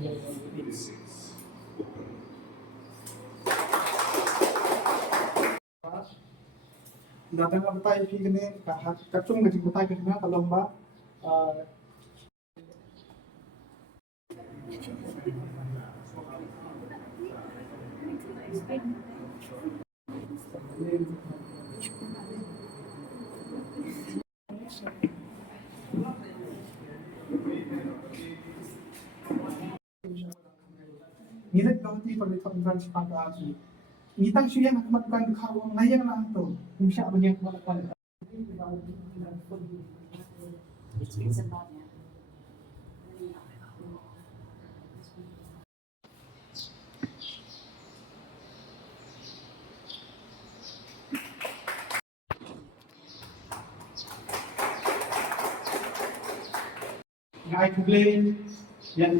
Datang ke betai pi kene kacung ke betai kene kalau mbak ngidak gawti perlihat sepakat aji ngitang suya nak matukan kharwang nayang lang to umsya banyak matukan ngai kuble yang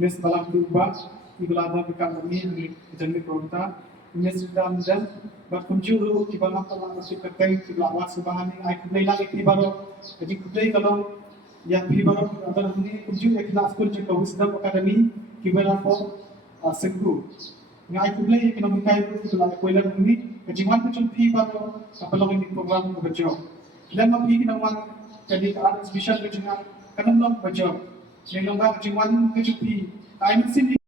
mes balak dubak ibelada bekan kami di jangkit kota mes dan bat kunjuru di balak kalau masih terkait di lawas sebahan ngai kuble lagi di baro jadi kuble kalau yang di baro ada ini kunjuru kelas school juga wisdom academy kibela ko sengku ngai kuble ekonomi kai itu lagi koilan ini kejiwan tu pi baro apalagi ini program bekerja dan mapi kita jadi ada special kerja karena belum bekerja yang lomba kejiwan kejupi time sini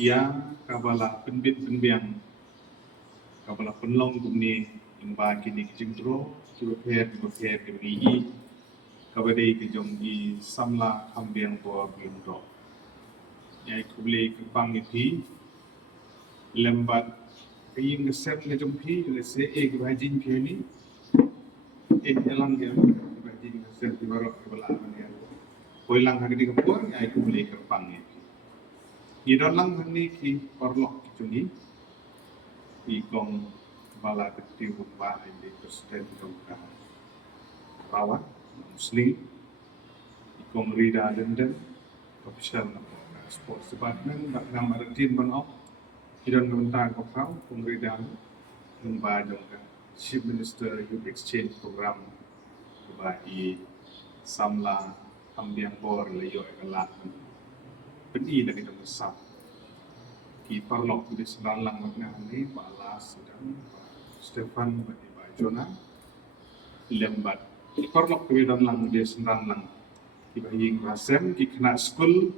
ya kabala penbiang kabala penlong kumni yang bagi ni kejimtro kibaper kebigi kabade kejong di samla ambiang ko bimro ya kubli kepang itu lembat kaying ngesep ngejong pi lese ek bajin pi ni elang ya bajin ngesep di barok kabala ya koilang hagdi kapur ya kubli kepang itu Idalang hani ki parlok kituni ikong bala keti rumah ini presiden jongka rawat muslim ikong rida denden official sport department bak nama retin banok idan mentah kau pengrida lemba jongka chief minister youth exchange program kebai samla ambiang por leyo ekalat peni dari besar ki parlok di sedalang makna ni balas dan Stefan bagi Jona lembat ki parlok di dalam di sedalang ki baying rasem ki kena school